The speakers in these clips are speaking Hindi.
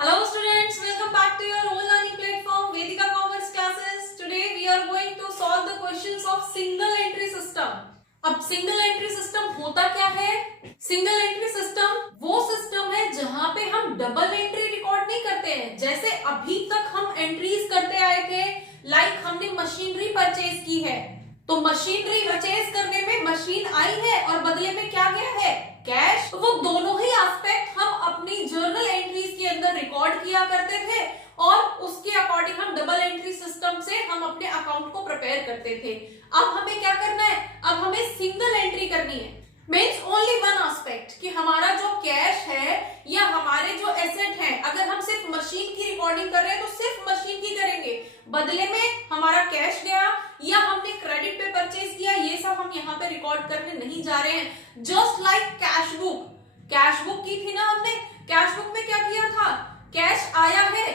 Hello students, welcome back to your own learning platform Vedika Commerce classes. Today we are going to solve the questions of single entry system. अब सिंगल एंट्री सिस्टम होता क्या है? सिंगल एंट्री सिस्टम वो सिस्टम है जहां पे हम डबल एंट्री रिकॉर्ड नहीं करते हैं। जैसे अभी तक हम एंट्रीज करते आए थे, लाइक हमने मशीनरी परचेज की है, तो मशीनरी परचेज करने में मशीन आई है और बदले में क्या गया है? कैश। तो वो दोनों ही एस्पेक्ट हम अपनी जर्नल एंट्रीज के अंदर रिकॉर्ड किया करते थे और उसके अकॉर्डिंग हम डबल एंट्री सिस्टम से हम अपने अकाउंट को प्रिपेयर करते थे। अब हमें क्या करना है? अब हमें सिंगल एंट्री करनी है। मीन्स ओनली वन एस्पेक्ट कि हमारा जो कैश है या हमारे जो एसेट है, अगर हम सिर्फ मशीन की रिकॉर्डिंग कर रहे हैं तो सिर्फ मशीन की करेंगे, बदले में हमारा कैश गया या हमने क्रेडिट पे परचेज किया, ये सब हम यहाँ पे रिकॉर्ड करने नहीं जा रहे हैं। Just like cash book, cash book की थी ना हमने। कैश बुक में क्या किया था? कैश आया है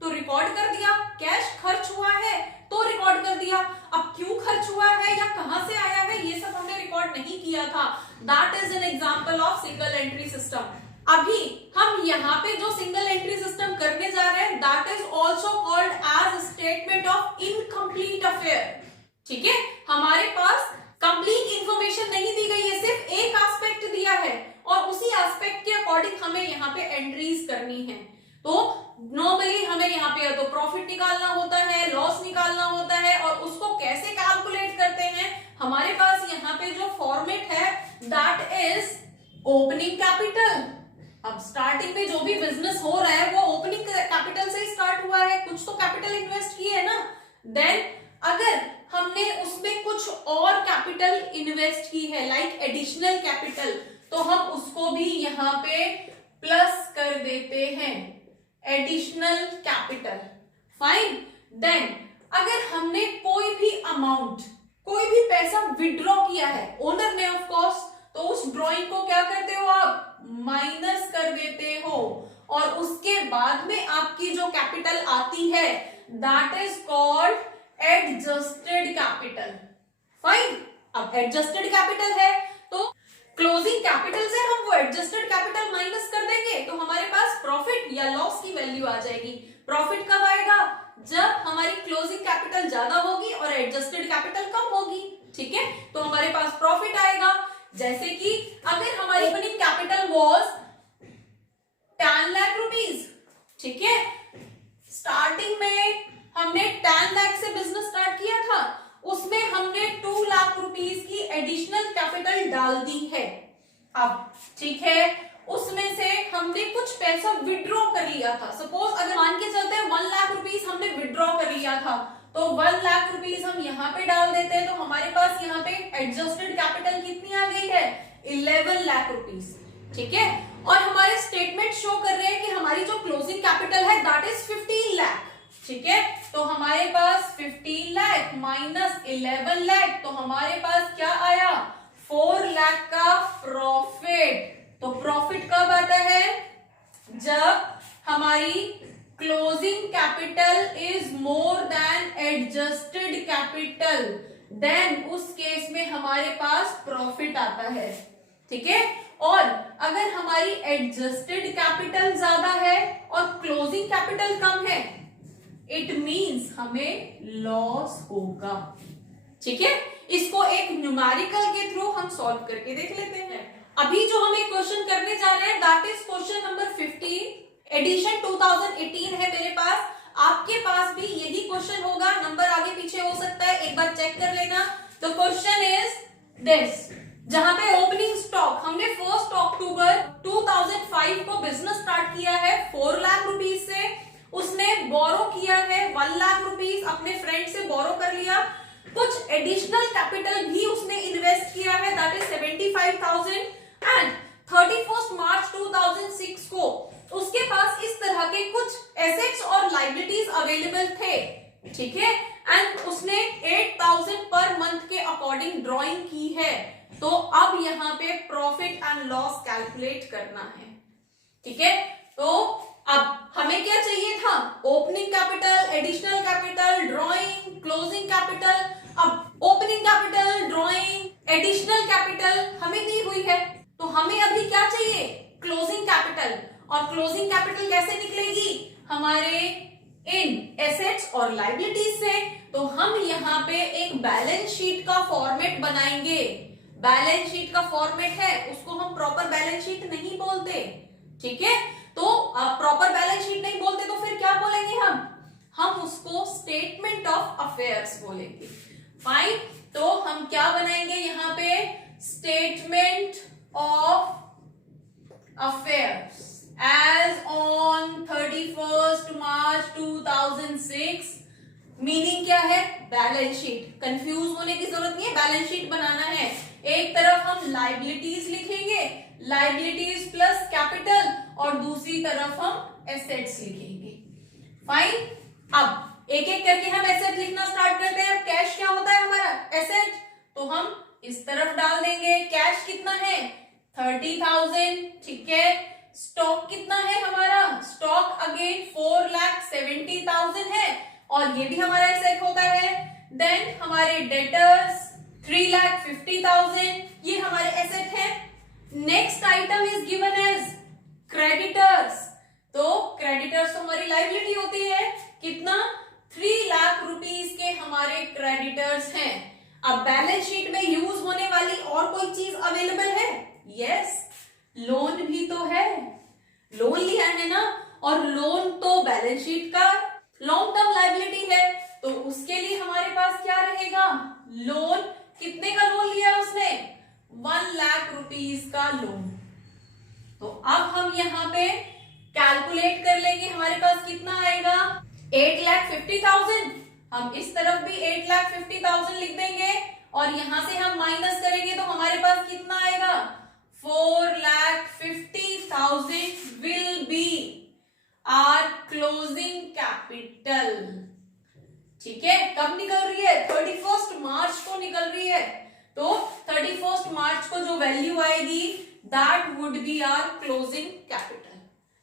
तो रिकॉर्ड कर दिया, कैश खर्च हुआ है तो रिकॉर्ड कर दिया। अब क्यों खर्च हुआ है या कहां से आया है, ये सब हमने रिकॉर्ड नहीं किया था। That is an example of single entry system. अभी हम यहाँ पे जो सिंगल एंट्री सिस्टम करने जा रहे हैं, that is also called as statement of incomplete affair. ठीक है, हमारे पास कंप्लीट इंफॉर्मेशन नहीं दी गई है, सिर्फ एक एस्पेक्ट दिया है और उसी एस्पेक्ट के अकॉर्डिंग हमें यहाँ पे एंट्रीज करनी है। तो नॉर्मली हमें यहाँ पे तो प्रॉफिट निकालना होता है, लॉस निकालना होता है, और उसको कैसे कैलकुलेट करते हैं? हमारे पास यहाँ पे जो फॉर्मेट है दैट इज ओपनिंग कैपिटल। अब स्टार्टिंग में जो भी बिजनेस हो रहा है वो ओपनिंग कैपिटल से स्टार्ट हुआ है, कुछ तो कैपिटल इन्वेस्ट किए है ना। देन अगर हमने उसमें कुछ और कैपिटल इन्वेस्ट की है लाइक एडिशनल कैपिटल, तो हम उसको भी यहाँ पे प्लस कर देते हैं, एडिशनल कैपिटल। फाइन। देन अगर हमने कोई भी अमाउंट, कोई भी पैसा विड्रॉ किया है ओनर ने ऑफ कोर्स, तो उस ड्रॉइंग को क्या करते हो आप? माइनस कर देते हो, और उसके बाद में आपकी जो कैपिटल आती है that is called adjusted capital. Fine. अब एडजस्टेड कैपिटल है तो क्लोजिंग कैपिटल से हम वो एडजस्टेड कैपिटल माइनस कर देंगे तो हमारे पास प्रॉफिट या लॉस की वैल्यू आ जाएगी। प्रॉफिट कब आएगा? जब हमारी क्लोजिंग कैपिटल ज्यादा होगी और एडजस्टेड कैपिटल कम होगी। ठीक है, तो हमारे पास प्रॉफिट आएगा। जैसे कि अगर हमारी opening capital was 10 lakh rupees, ठीक है, स्टार्टिंग में हमने 10 लाख से बिजनेस स्टार्ट किया था, उसमें हमने 2 लाख रुपीस की एडिशनल कैपिटल डाल दी है। अब ठीक है, उसमें से हमने कुछ पैसा विड्रॉ कर लिया था। सपोज अगर मान के चलते हैं 1 लाख रुपीस हमने विड्रॉ कर लिया था, तो 1 लाख रुपीस हम यहाँ पे डाल देते हैं, तो हमारे पास यहाँ पे एडजस्टेड कैपिटल कितनी आ गई है? 11 लाख रुपीस। ठीक है, और हमारे स्टेटमेंट शो कर रहे हैं कि हमारी जो क्लोजिंग कैपिटल है दैट इज 15 लाख। ठीक है, तो हमारे पास 15 लाख माइनस 11 लाख, तो हमारे पास क्या आया? 4 लाख का प्रॉफिट। तो प्रॉफिट कब आता है? जब हमारी closing capital is more than adjusted capital, then उस केस में हमारे पास प्रॉफिट आता है। ठीक है, और अगर हमारी एडजस्टेड कैपिटल ज्यादा है और क्लोजिंग कैपिटल कम है, इट मीन्स हमें लॉस होगा। ठीक है, इसको एक न्यूमेरिकल के थ्रू हम सॉल्व करके देख लेते हैं। अभी जो हम एक क्वेश्चन करने जा रहे हैं that is question number 15, edition 2018 है मेरे पास। आपके पास भी यही क्वेश्चन होगा, नंबर आगे पीछे हो सकता है, एक बार चेक कर लेना। तो क्वेश्चन इज दिस, जहां पे ओपनिंग स्टॉक हमने 1 अक्टूबर 2005 को बिजनेस स्टार्ट किया है 4 लाख रुपीज से, उसने बोरो किया है 1 लाख रुपीस, अपने फ्रेंड से बोरो कर लिया, कुछ एडिशनल कैपिटल भी उसने इन्वेस्ट किया है दैट इज 75,000, एंड 31 मार्च 2006 को उसके पास इस तरह के कुछ एसेट्स और लायबिलिटीज अवेलेबल थे। ठीक है, एंड उसने 8,000 पर मंथ के अकॉर्डिंग ड्रॉइंग की है। तो अब यहाँ पे प्रॉफिट एंड लॉस कैलकुलेट करना है। ठीक है, तो अब हमें क्या चाहिए था? Opening capital, additional capital, drawing, closing capital. अब opening capital, drawing, additional capital हमें दी हुई है, तो हमें अभी क्या चाहिए? Closing capital. और क्लोजिंग कैपिटल कैसे निकलेगी हमारे इन एसेट्स और लाइबिलिटीज से। तो हम यहाँ पे एक बैलेंस शीट का फॉर्मेट बनाएंगे। बैलेंस शीट का फॉर्मेट है, उसको हम प्रॉपर बैलेंस शीट नहीं बोलते, ठीक है। तो प्रॉपर बैलेंस शीट नहीं बोलते तो फिर क्या बोलेंगे हम उसको स्टेटमेंट ऑफ अफेयर्स बोलेंगे। फाइन, तो हम क्या बनाएंगे यहाँ पे, statement of affairs as on 31st March 2006। Meaning क्या है, बैलेंस शीट। कंफ्यूज होने की जरूरत नहीं है, बैलेंस शीट बनाना है। एक तरफ हम लाइबिलिटीज लिखेंगे, लाइबिलिटीज प्लस कैपिटल, और दूसरी तरफ हम एसेट्स लिखेंगे। फाइन, अब एक एक करके हम एसेट लिखना स्टार्ट करते हैं। अब कैश क्या होता है हमारा, एसेट, तो हम इस तरफ डाल देंगे। कैश कितना है, 30,000, ठीक है। स्टॉक कितना है हमारा, स्टॉक अगेन 4,70,000 है, और ये भी हमारा एसेट होता है। देन हमारे डेटर्स 3,50,000, ये हमारे एसेट है। Next item is given as creditors. तो क्रेडिटर्स तो हमारी लाइबिलिटी होती है, कितना, 3 लाख रुपीस के हमारे क्रेडिटर्स हैं। अब बैलेंस शीट में यूज होने वाली और कोई चीज अवेलेबल है, यस, लोन भी तो है। लोन लिया है ना, और लोन तो बैलेंस शीट का लॉन्ग टर्म लाइबिलिटी है, तो उसके लिए हमारे पास क्या रहेगा, लोन। कितने का लोन लिया उसने, 1 लाख रुपीस का लोन। तो अब हम यहाँ पे कैलकुलेट कर लेंगे, हमारे पास कितना आएगा, 8,50,000। हम इस तरफ भी 8,50,000 लिख देंगे, और यहां से हम माइनस करेंगे तो हमारे पास कितना आएगा, 4,50,000 will be our closing capital. ठीक है, कब निकल रही है, 31st मार्च को निकल रही है। तो 31st मार्च को जो वैल्यू आएगी that would be our closing capital.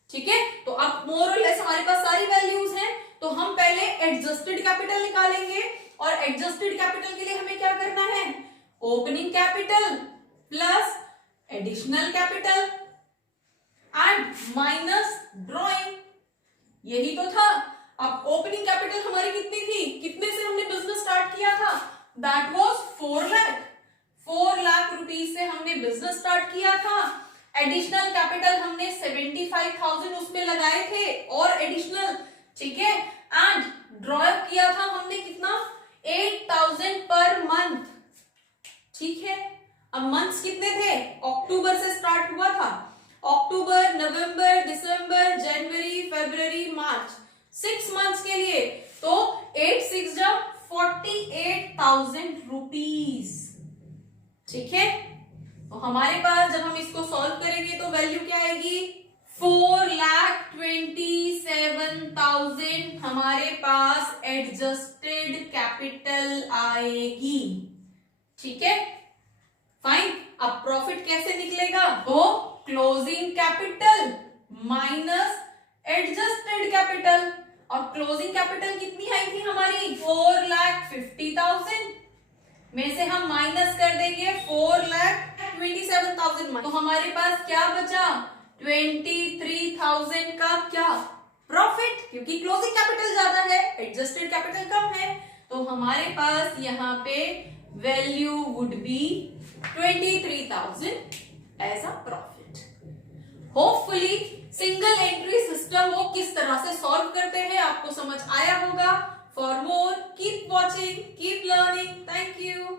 ठीक है, तो अब मोर और लेस हमारे पास सारी वैल्यूज हैं, तो हम पहले एडजस्टेड कैपिटल निकालेंगे, और एडजस्टेड कैपिटल के लिए हमें क्या करना है, opening capital plus additional capital and minus drawing, यही तो था। अब ओपनिंग कैपिटल हमारी कितनी थी, कितने से हमने बिजनेस स्टार्ट किया था, that was 4 lakh. 4 lakh rupees से हमने बिजनेस स्टार्ट किया था। एडिशनल कैपिटल हमने 75,000 उसमें लगाए थे और एडिशनल, ठीक है। एंड ड्रॉ किया था हमने कितना, 8,000 पर मंथ। ठीक है, अब मंथ्स कितने थे, अक्टूबर से स्टार्ट हुआ था, अक्टूबर, नवंबर, दिसंबर, जनवरी, फरवरी, मार्च, 6 मंथ्स के लिए। तो 8 6 जब 48,000 रुपीज। ठीक है, तो हमारे पास जब हम इसको सॉल्व करेंगे तो वैल्यू क्या आएगी, 4,27,000 हमारे पास एडजस्टेड कैपिटल आएगी। ठीक है, फाइन। अब प्रॉफिट कैसे निकलेगा, तो closing capital minus adjusted capital, और क्लोजिंग कैपिटल कितनी आई थी हमारी, 4,50,000 में से हम माइनस कर देंगे 4,27,000, तो हमारे पास क्या बचा, 23,000 का क्या प्रॉफिट, क्योंकि क्लोजिंग कैपिटल ज्यादा है, एडजस्टेड कैपिटल कम है, तो हमारे पास यहाँ पे value would be 23,000 as a profit. Hopefully single entry system वो किस तरह से सॉल्व करते हैं आपको समझ आया होगा। For more keep watching, keep learning. Thank you.